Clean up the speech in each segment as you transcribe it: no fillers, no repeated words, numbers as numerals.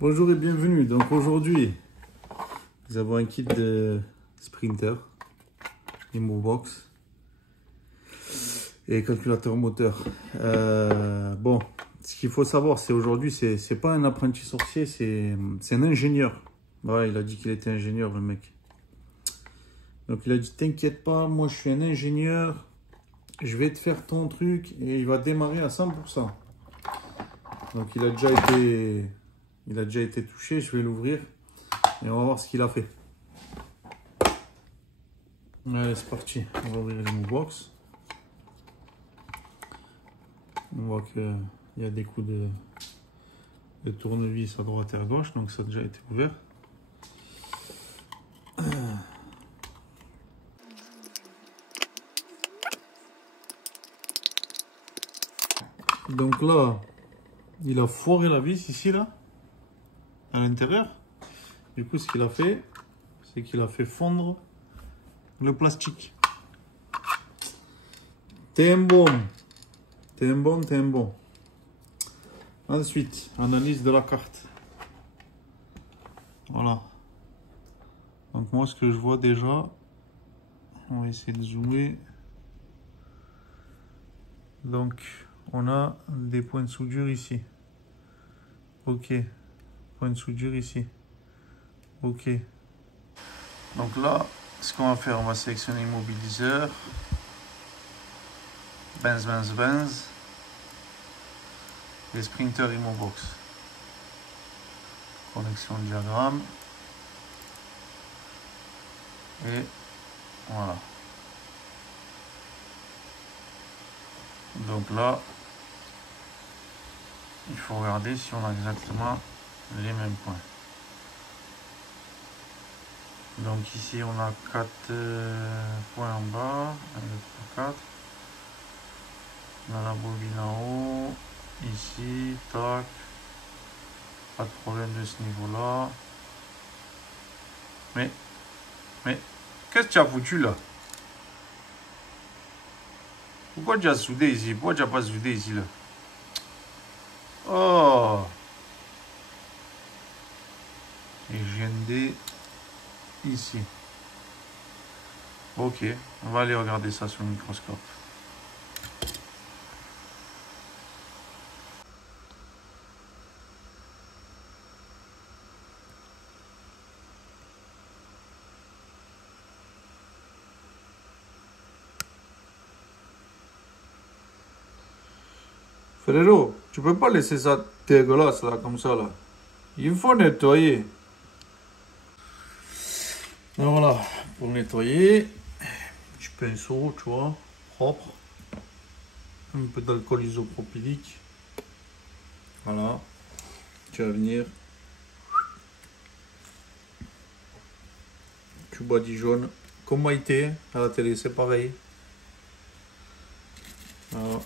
Bonjour et bienvenue. Donc aujourd'hui, nous avons un kit de Sprinter, Imobox et calculateur moteur. Bon, ce qu'il faut savoir, c'est aujourd'hui, c'est pas un apprenti sorcier, c'est un ingénieur. Voilà, il a dit qu'il était ingénieur, le mec. Donc il a dit, t'inquiète pas, moi je suis un ingénieur, je vais te faire ton truc et il va démarrer à 100%. Donc il a déjà été touché, je vais l'ouvrir et on va voir ce qu'il a fait. Allez, c'est parti, on va ouvrir l'Imobox. On voit qu'il y a des coups de tournevis à droite et à gauche, donc ça a déjà été ouvert. Donc là, il a foiré la vis ici, là, à l'intérieur. Du coup, ce qu'il a fait, c'est qu'il a fait fondre le plastique. T'es un bon. T'es un bon, t'es un bon. Ensuite, analyse de la carte. Voilà. Donc moi, ce que je vois déjà, on va essayer de zoomer. Donc, on a des points de soudure ici. Ok. Point de soudure ici. Ok. Donc là, ce qu'on va faire, on va sélectionner immobiliseur. Benz. Et Sprinter Imobox. Connexion de diagramme. Et voilà. Donc là, il faut regarder si on a exactement les mêmes points. Donc ici, on a 4 points en bas. 1, 2, 3, 4. On a la bobine en haut. Ici, tac. Pas de problème de ce niveau-là. Mais, qu'est-ce que tu as foutu là? Pourquoi tu as soudé ici? Pourquoi tu n'as pas soudé ici là? Oh! Et GND ici. Ok, on va aller regarder ça sur le microscope. Frérot, tu peux pas laisser ça dégueulasse là, comme ça là. Il faut nettoyer. Et voilà, pour nettoyer, petit pinceau, tu vois, propre. Un peu d'alcool isopropylique. Voilà. Tu vas venir. Tu badigeonnes. Comme Maïté à la télé, c'est pareil. Voilà.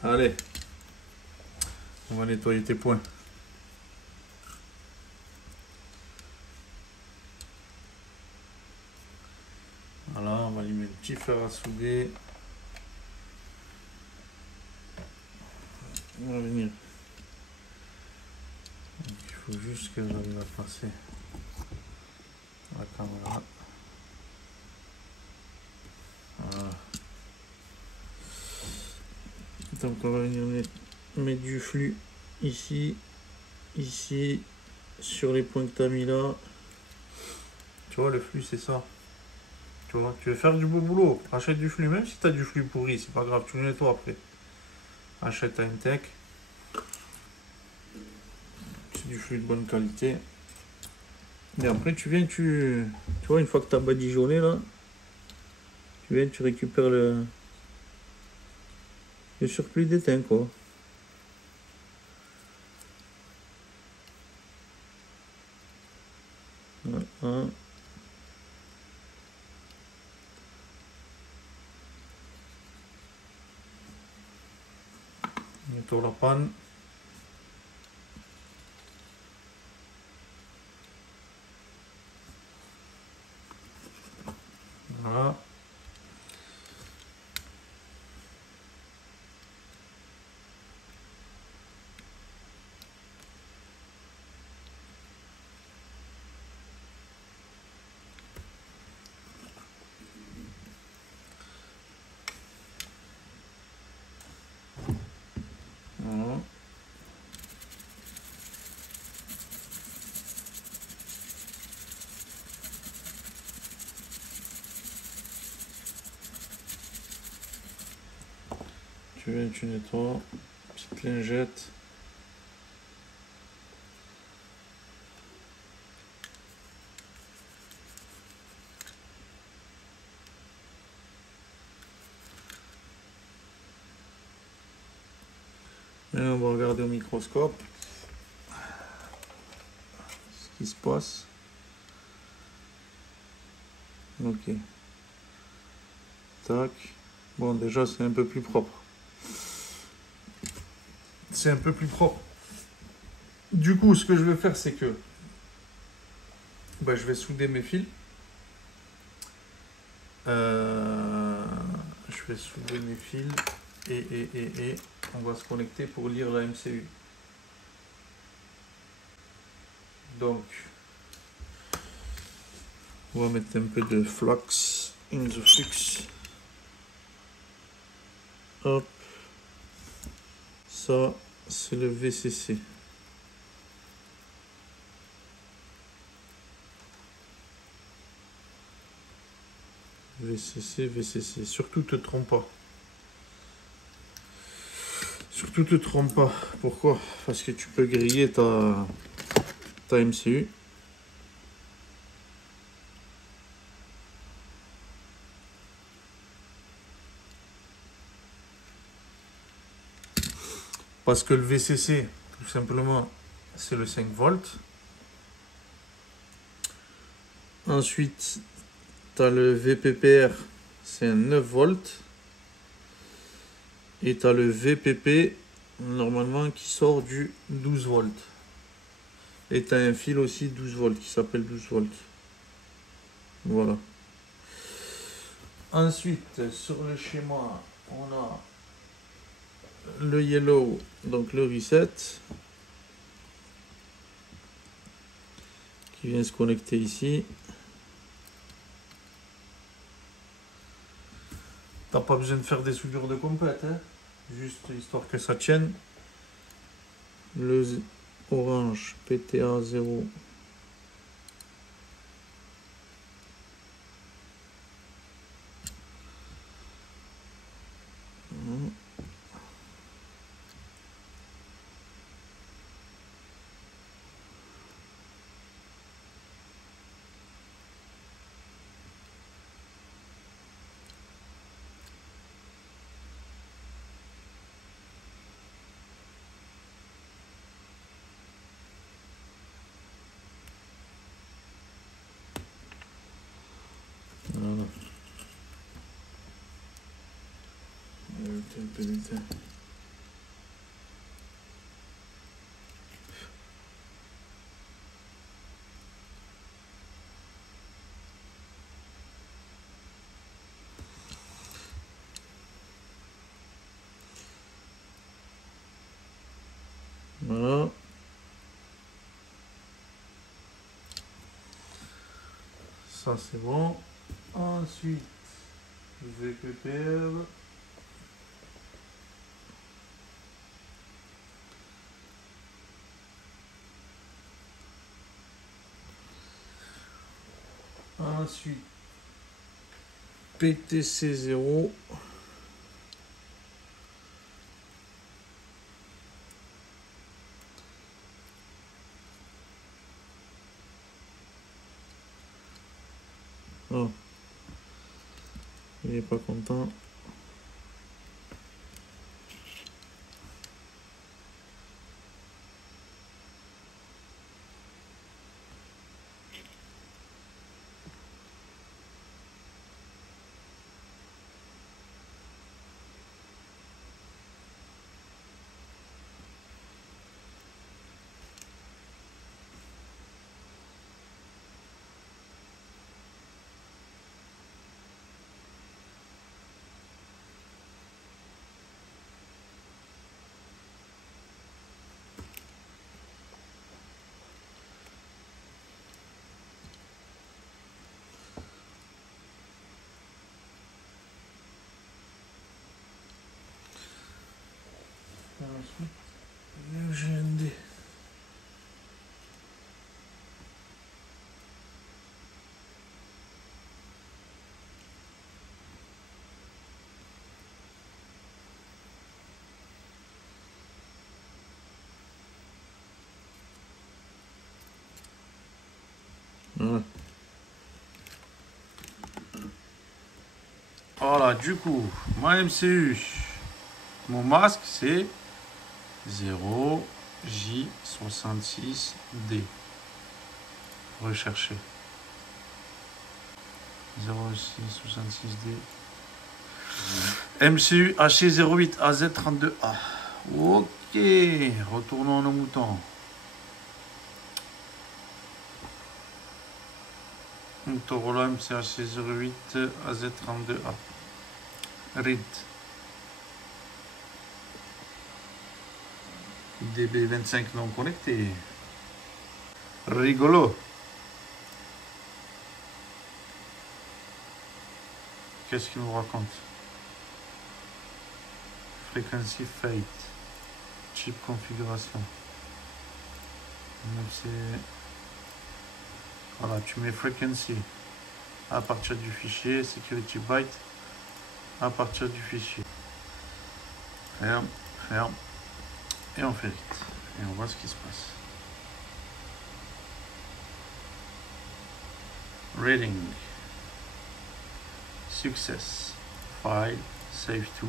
Allez, on va nettoyer tes points. Voilà, on va allumer le petit fer à souder. On va venir. Donc, il faut juste que j'arrive à passer la caméra. Voilà. Donc on va venir mettre du flux ici, ici, sur les points que tu as mis là. Tu vois, le flux c'est ça. Tu vois, tu veux faire du beau boulot, achète du flux, même si tu as du flux pourri, c'est pas grave, tu le nettoies après. Achète un tech. C'est du flux de bonne qualité. Et après tu viens, tu vois, une fois que tu as badigeonné là, tu viens, tu récupères le surplus d'étain quoi. Voilà. Nettoie la panne. tu viens, tu nettoies. Petite lingette. Et on va regarder au microscope ce qui se passe. Ok. Tac. Bon, déjà, c'est un peu plus propre. C'est un peu plus propre. Du coup, ce que je vais faire, c'est que je vais souder mes fils. Je vais souder mes fils et on va se connecter pour lire la MCU. Donc, on va mettre un peu de flux in the flux. Hop. Ça, c'est le VCC. VCC. Surtout te trompe pas. Surtout te trompe pas. Pourquoi? Parce que tu peux griller ta MCU. Parce que le VCC, tout simplement, c'est le 5 volts. Ensuite, tu as le VPPR, c'est un 9 volts. Et tu as le VPP, normalement, qui sort du 12 volts. Et tu as un fil aussi 12 volts qui s'appelle 12 volts. Voilà. Ensuite, sur le schéma, on a le yellow, donc le reset, qui vient se connecter ici. T'as pas besoin de faire des soudures de compète, hein? Juste histoire que ça tienne. Le orange PTA 0. Voilà. Voilà. Ça c'est bon. Ensuite, VPPR. Ensuite, PTC 0. Oh, il n'est pas content. Ensuite, le GND. Ouais. Voilà, du coup, ma MCU, mon masque, c'est 0J66D. Rechercher. 0J66D. MCU HC08AZ32A. Ok, retournons à nos moutons. Motorola MCHC08AZ32A. Read. DB25 non connecté. Rigolo. Qu'est-ce qu'il nous raconte? Frequency fade. Chip configuration. Voilà, tu mets frequency à partir du fichier, security byte à partir du fichier. Ferme, ferme. Et on fait vite. Et on voit ce qui se passe. Reading. Success. File. Save to.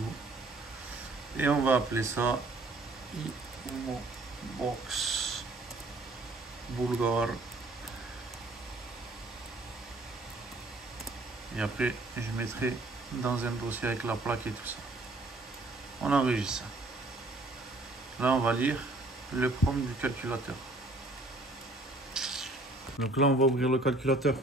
Et on va appeler ça box Bulgar. Et après, je mettrai dans un dossier avec la plaque et tout ça. On enregistre ça. Là, on va lire le prompt du calculateur. Donc là, on va ouvrir le calculateur.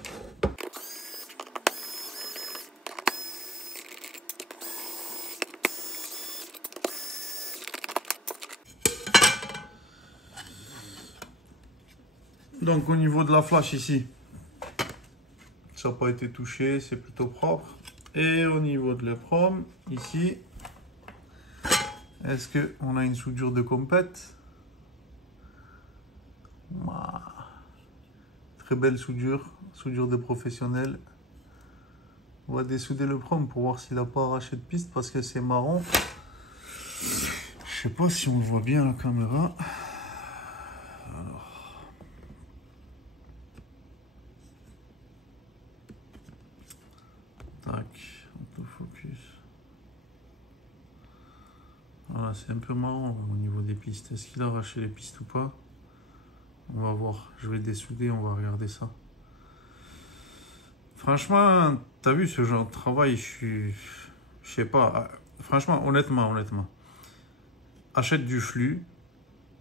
Donc au niveau de la flash ici, ça n'a pas été touché, c'est plutôt propre. Et au niveau de l'EPROM, ici, est-ce qu'on a une soudure de compète? Très belle soudure, soudure de professionnel. On va dessouder le prom pour voir s'il n'a pas arraché de piste parce que c'est marron. Je sais pas si on le voit bien à la caméra. Alors. Tac, autofocus. Voilà, c'est un peu marrant au niveau des pistes. Est-ce qu'il a arraché les pistes ou pas? On va voir. Je vais dessouder, on va regarder ça. Franchement, t'as vu ce genre de travail, je sais pas. Franchement, honnêtement. Achète du flux,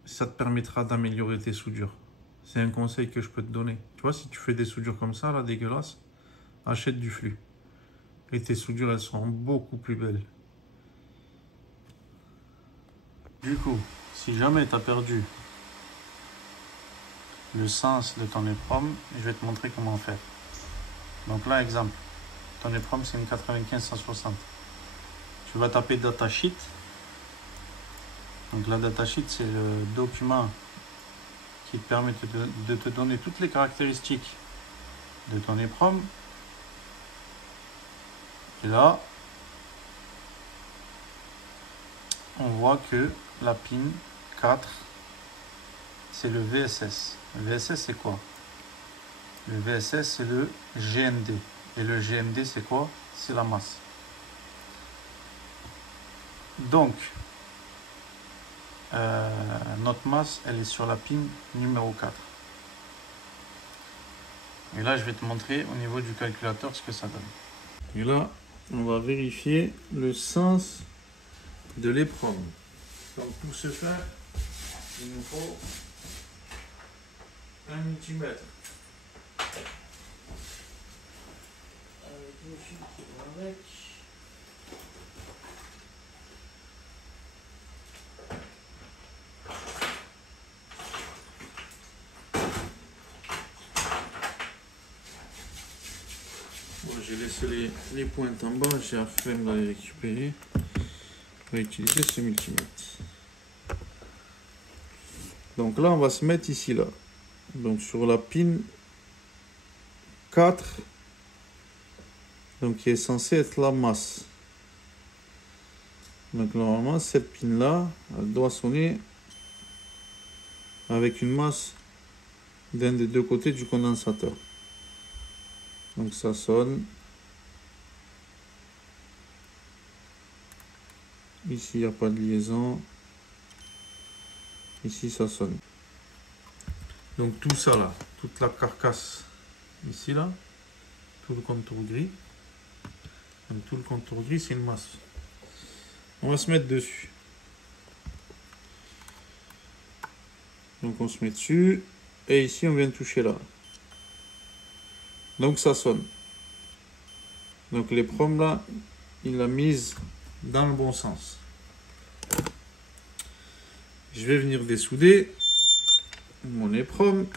ça te permettra d'améliorer tes soudures. C'est un conseil que je peux te donner. Tu vois, si tu fais des soudures comme ça, là, dégueulasses, achète du flux. Et tes soudures, elles seront beaucoup plus belles. Du coup, si jamais tu as perdu le sens de ton EPROM, je vais te montrer comment faire. Donc là, exemple, ton EPROM, c'est une 95-160. Tu vas taper datasheet. Donc la datasheet, c'est le document qui te permet de te donner toutes les caractéristiques de ton EPROM. Et là, on voit que la pin 4, c'est le VSS. Le VSS, c'est quoi? Le VSS, c'est le GND. Et le GND, c'est quoi? C'est la masse. Donc, notre masse, elle est sur la pin numéro 4. Et là, je vais te montrer au niveau du calculateur ce que ça donne. Et là, on va vérifier le sens de l'EPROM. Donc, pour ce faire, il nous faut un multimètre. Avec le fil qui va avec. J'ai laissé les pointes en bas, j'ai la flemme d'aller récupérer. On va utiliser ce multimètre. Donc là, on va se mettre ici, là. Donc sur la pin 4, donc qui est censée être la masse. Donc normalement, cette pin-là, elle doit sonner avec une masse d'un des deux côtés du condensateur. Donc ça sonne. Ici, il n'y a pas de liaison. Ici, ça sonne. Donc tout ça là, toute la carcasse ici là, tout le contour gris. Donc tout le contour gris, c'est une masse. On va se mettre dessus. Donc on se met dessus. Et ici, on vient de toucher là. Donc ça sonne. Donc les promes là, il l'a mise dans le bon sens. Je vais venir dessouder mon éprome.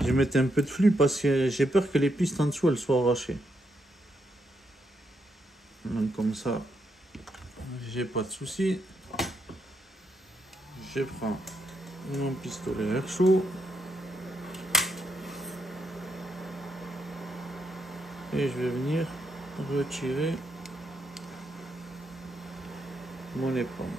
Je vais mettre un peu de flux parce que j'ai peur que les pistes en dessous elles soient arrachées. Donc comme ça, j'ai pas de souci. Je prends mon pistolet à air chaud et je vais venir retirer mon éprome.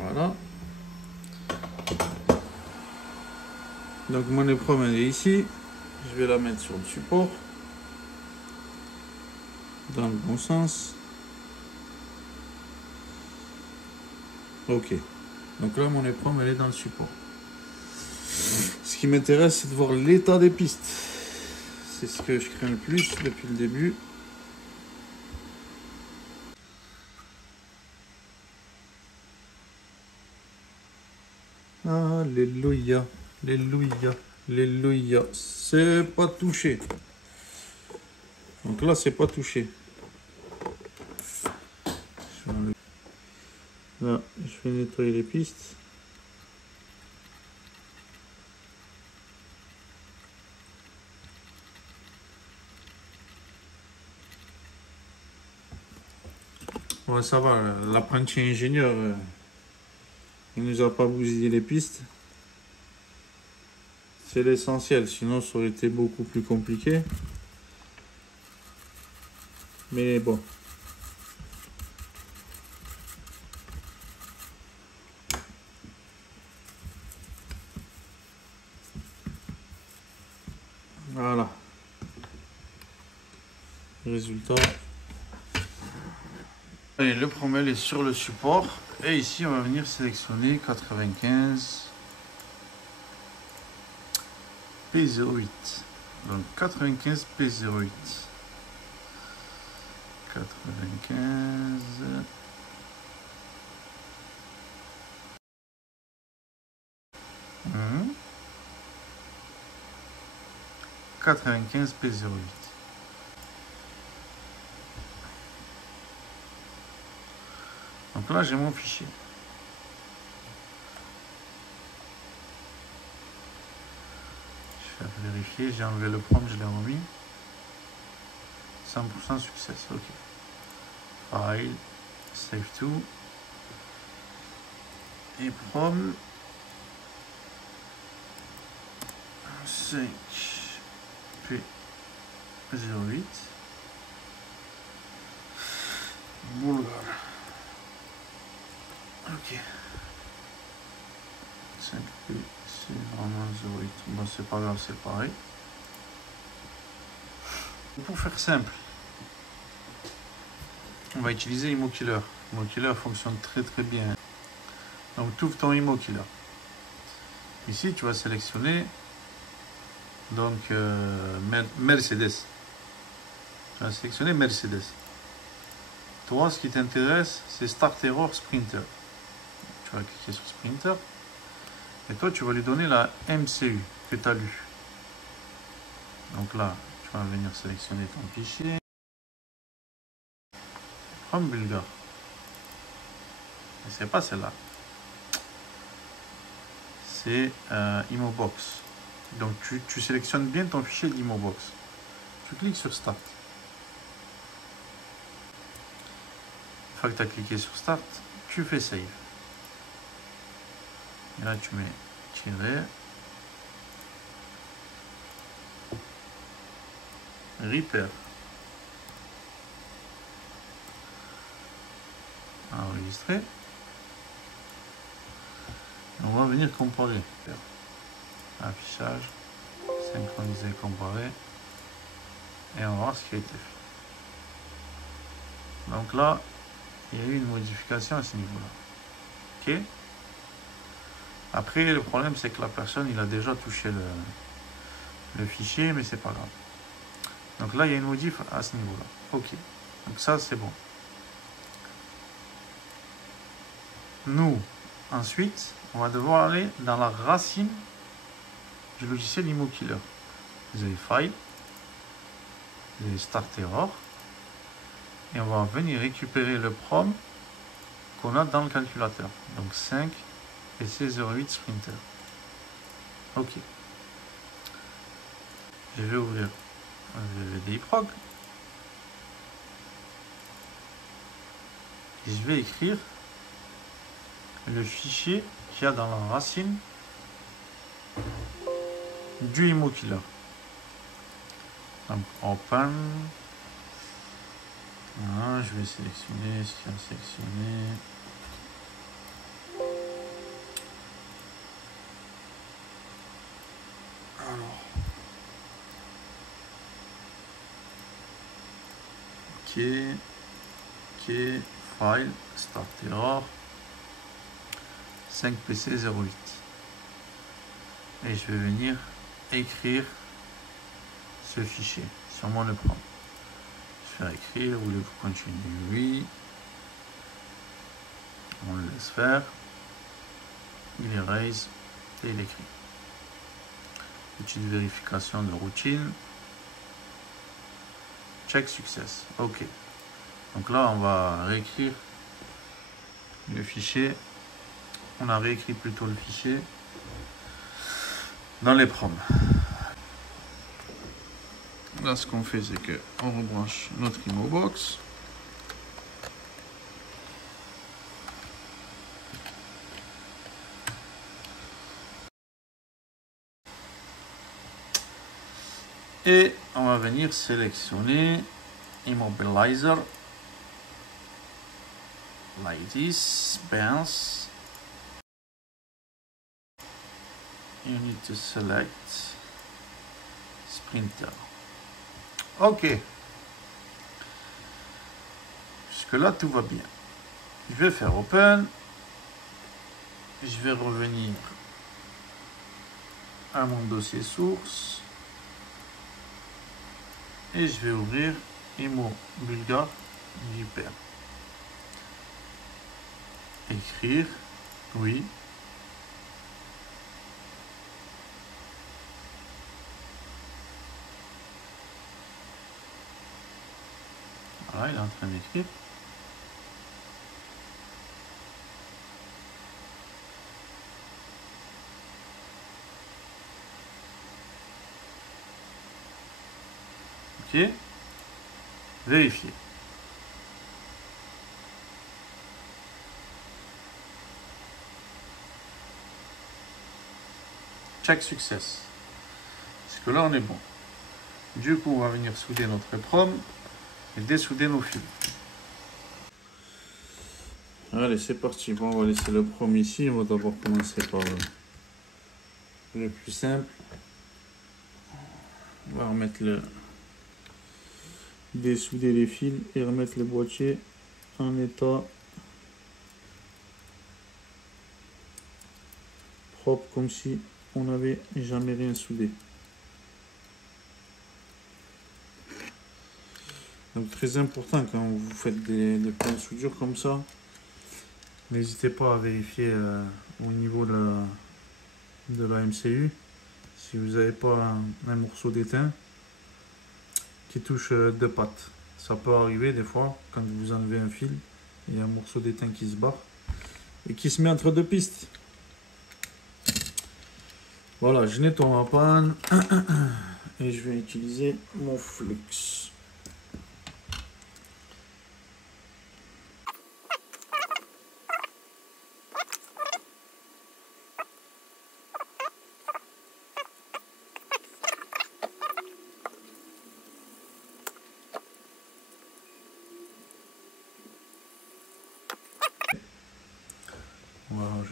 Voilà. Donc mon éprome elle est ici. Je vais la mettre sur le support. Dans le bon sens. Ok. Donc là mon éprome elle est dans le support. Ce qui m'intéresse c'est de voir l'état des pistes. C'est ce que je crains le plus depuis le début. Alléluia, alléluia, alléluia. C'est pas touché. Donc là, c'est pas touché. Là, je vais nettoyer les pistes. Ouais, ça va. L'apprenti ingénieur, il nous a pas bousillé les pistes. C'est l'essentiel, sinon ça aurait été beaucoup plus compliqué. Mais bon. Voilà. Résultat. Allez, le promel est sur le support. Et ici, on va venir sélectionner 95 P08. Donc 95 P08. 95. 95 P08. Donc là, j'ai mon fichier. Je vais vérifier, j'ai enlevé le prompt, je l'ai remis. 100% succès, ok. File, save to. Et prompt. 5 P08. Bulgar. Ok. 5P, c'est vraiment 08. Bon, c'est pas grave, c'est pareil. Pour faire simple, on va utiliser ImoKiller. ImoKiller fonctionne très très bien. Donc, tu ouvres ton ImoKiller. Ici, tu vas sélectionner donc Mercedes. Tu vas sélectionner Mercedes. Toi, ce qui t'intéresse, c'est Start Error Sprinter. Tu vas cliquer sur Sprinter. Et toi, tu vas lui donner la MCU que tu as lu. Donc là, tu vas venir sélectionner ton fichier. From Bulgar. Et c'est pas celle-là. C'est Imobox. Donc tu sélectionnes bien ton fichier d'Imobox. Tu cliques sur Start. Une fois que tu as cliqué sur Start, tu fais Save. Et là, tu mets tirer. Repair. enregistrer. On va venir comparer. Affichage, synchroniser, comparer. Et on va voir ce qui a été fait. Donc là, il y a eu une modification à ce niveau-là. Ok. Après, le problème, c'est que la personne, il a déjà touché le fichier, mais c'est pas grave. Donc là, il y a une modif à ce niveau-là. Ok. Donc ça, c'est bon. Nous, ensuite, on va devoir aller dans la racine du logiciel ImoKiller. Vous avez File, vous avez Start Error, et on va venir récupérer le prom qu'on a dans le calculateur. Donc 5 PC08 Sprinter. Ok. Je vais ouvrir le VDI-Prog. Et je vais écrire le fichier qu'il y a dans la racine du ImoKiller. Donc Open. Voilà, je vais sélectionner ce qu'il y a sélectionné. Alors. Ok. Ok. File. Start Error. 5 PC 08. Et je vais venir écrire ce fichier sur mon écran. Je vais écrire, voulez-vous continuer? Oui. On le laisse faire. Il erase et il écrit. Petite vérification de routine. Check success. OK. Donc là, on va réécrire le fichier. On a réécrit plutôt le fichier dans les proms. Là, ce qu'on fait, c'est que on rebranche notre Imobox. Et on va venir sélectionner Immobilizer. Like this, bounce. You need to select Sprinter. Ok. Jusque là, tout va bien. Je vais faire Open. Je vais revenir à mon dossier source. Et je vais ouvrir Imo Bulgare Viper. Écrire, oui. Voilà, il est en train d'écrire. Ok. Vérifier. Check success. Parce que là, on est bon. Du coup, on va venir souder notre prom et dessouder nos fils. Allez, c'est parti. Bon, on va laisser le prom ici. On va d'abord commencer par le plus simple. On va remettre dessouder les fils et remettre le boîtier en état propre, comme si on n'avait jamais rien soudé. Donc très important quand vous faites des points de soudure comme ça, n'hésitez pas à vérifier au niveau de la MCU si vous n'avez pas un morceau d'étain qui touche deux pattes. Ça peut arriver des fois quand vous enlevez un fil, il y a un morceau d'étain qui se barre et qui se met entre deux pistes. Voilà, je nettoie ma panne et je vais utiliser mon flux.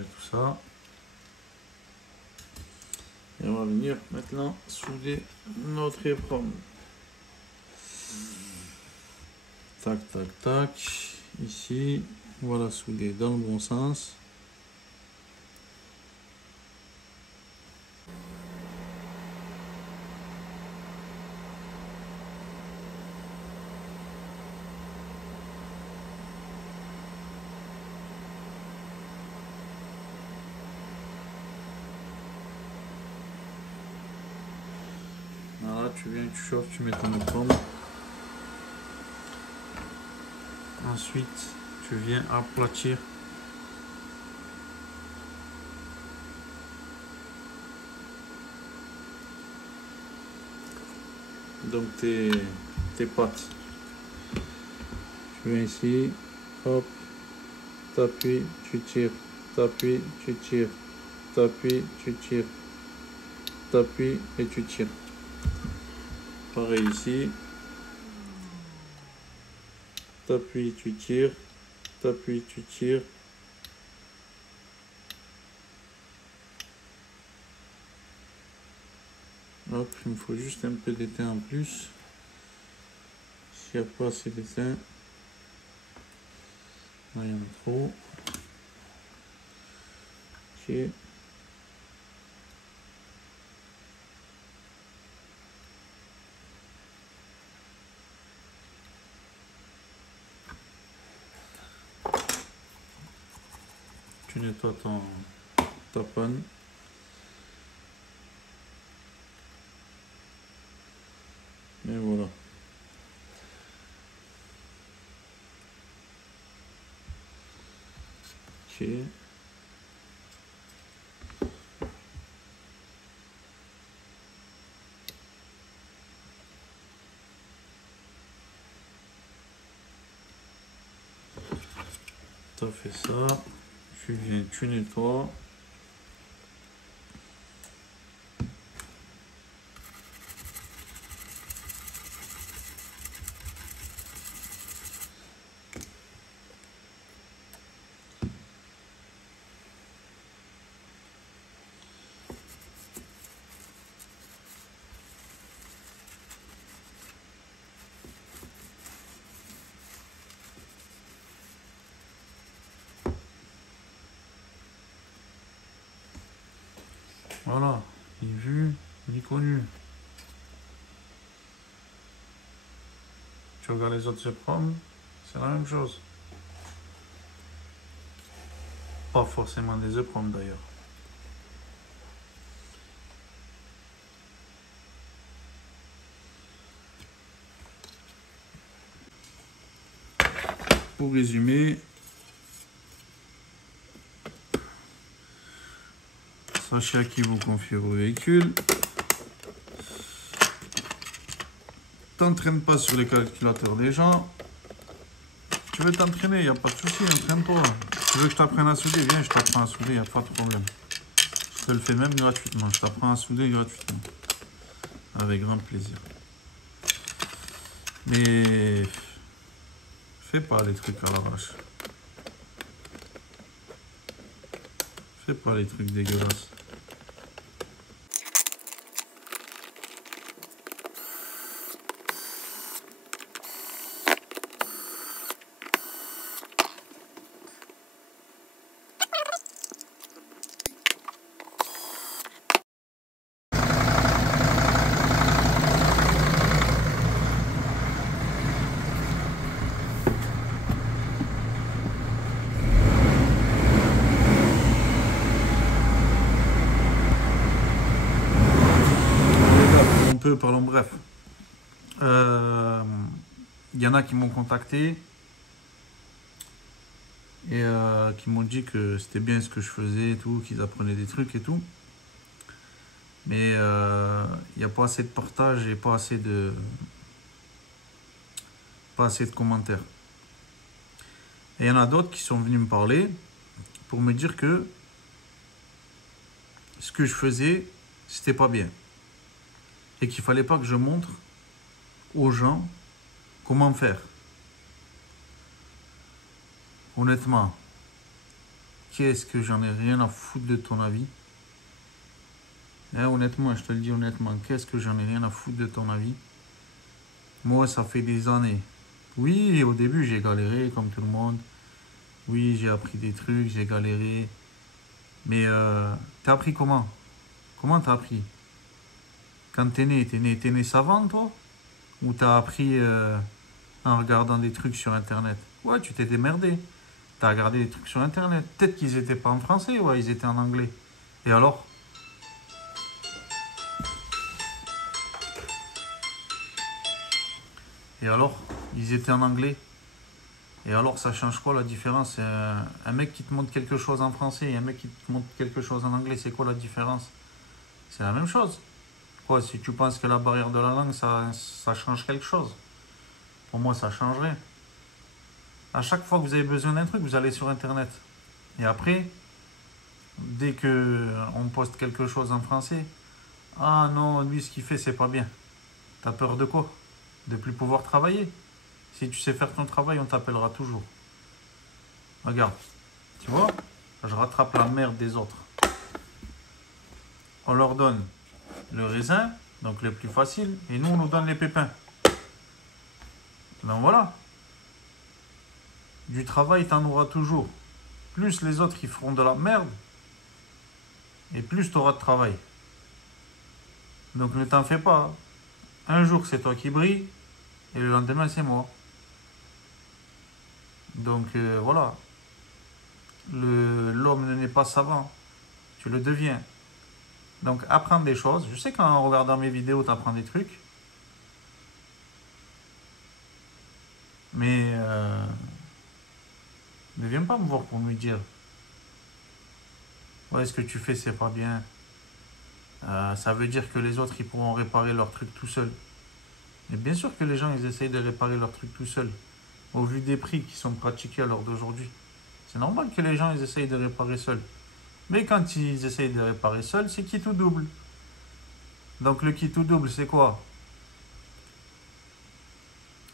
tout ça. Et on va venir maintenant souder notre épreuve. Tac, tac, tac. Ici, voilà, souder dans le bon sens. Voilà, tu viens, tu chauffes, tu mets ton épreuve. Ensuite, tu viens aplatir. Donc tes pattes. Tu viens ici, hop, t'appuies, tu tires, t'appuies, tu tires, t'appuies, tu tires, t'appuies et tu tires. Pareil ici. T'appuies, tu tires, t'appuies, tu tires. Hop, il me faut juste un peu d'étain en plus. S'il n'y a pas assez d'étain, là il y en a trop. Ok. Tu nettoies ta panne. Et voilà. Ok. T'as fait ça. Tu viens, tu nettoies. Voilà, ni vu, ni connu. Tu regardes les autres épreuves, c'est la même chose. Pas forcément des épreuves d'ailleurs. Pour résumer, sachez à qui vous confiez vos véhicules. T'entraîne pas sur les calculateurs des gens. Tu veux t'entraîner, il n'y a pas de souci, entraîne-toi. Tu veux que je t'apprenne à souder, viens, je t'apprends à souder, il n'y a pas de problème. Je te le fais même gratuitement, je t'apprends à souder gratuitement. Avec grand plaisir. Mais fais pas les trucs à l'arrache. Fais pas les trucs dégueulasses. Parlons bref. Il y en a qui m'ont contacté et qui m'ont dit que c'était bien ce que je faisais et tout, qu'ils apprenaient des trucs et tout. Mais il n'y a pas assez de partage et pas assez de commentaires. Et il y en a d'autres qui sont venus me parler pour me dire que ce que je faisais, c'était pas bien. Et qu'il fallait pas que je montre aux gens comment faire. Honnêtement, qu'est-ce que j'en ai rien à foutre de ton avis. Honnêtement, je te le dis honnêtement, qu'est-ce que j'en ai rien à foutre de ton avis. Moi, ça fait des années. Oui, au début, j'ai galéré comme tout le monde. Oui, j'ai appris des trucs, j'ai galéré. Mais t'as appris comment? Comment t'as appris? Quand t'es né savant, toi? Ou t'as appris en regardant des trucs sur Internet? Ouais, tu t'es démerdé. T'as regardé des trucs sur Internet. Peut-être qu'ils étaient pas en français, ouais, ils étaient en anglais. Et alors? Et alors? Ils étaient en anglais. Et alors, ça change quoi la différence? Un mec qui te montre quelque chose en français et un mec qui te montre quelque chose en anglais, c'est quoi la différence? C'est la même chose. Quoi, si tu penses que la barrière de la langue, ça change quelque chose? Pour moi, ça changerait. À chaque fois que vous avez besoin d'un truc, vous allez sur Internet. Et après, dès que on poste quelque chose en français, ah non, lui, ce qu'il fait, c'est pas bien. T'as peur de quoi? De plus pouvoir travailler? Si tu sais faire ton travail, on t'appellera toujours. Regarde, tu vois, je rattrape la merde des autres. On leur donne le raisin, donc le plus facile, et nous, on nous donne les pépins. Donc voilà. Du travail, t'en auras toujours. Plus les autres, ils feront de la merde, et plus tu auras de travail. Donc ne t'en fais pas. Un jour, c'est toi qui brilles, et le lendemain, c'est moi. Donc voilà. L'homme n'est pas savant. Tu le deviens. Donc apprends des choses. Je sais qu'en regardant mes vidéos, tu apprends des trucs. Mais ne viens pas me voir pour me dire ouais, ce que tu fais, c'est pas bien. Ça veut dire que les autres, ils pourront réparer leurs trucs tout seuls. Mais bien sûr que les gens, ils essayent de réparer leurs trucs tout seuls. Au vu des prix qui sont pratiqués à l'heure d'aujourd'hui. C'est normal que les gens, ils essayent de réparer seuls. Mais quand ils essayent de réparer seuls, c'est kit ou double. Donc le kit ou double, c'est quoi?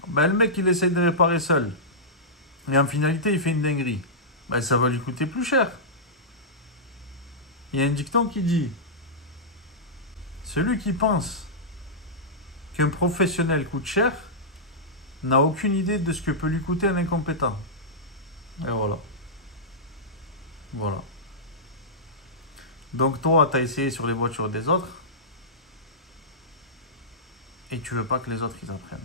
Ben, le mec, il essaye de réparer seul. Et en finalité, il fait une dinguerie. Ben, ça va lui coûter plus cher. Il y a un dicton qui dit celui qui pense qu'un professionnel coûte cher n'a aucune idée de ce que peut lui coûter un incompétent. Et voilà. Voilà. Donc toi, tu as essayé sur les voitures des autres et tu veux pas que les autres ils apprennent.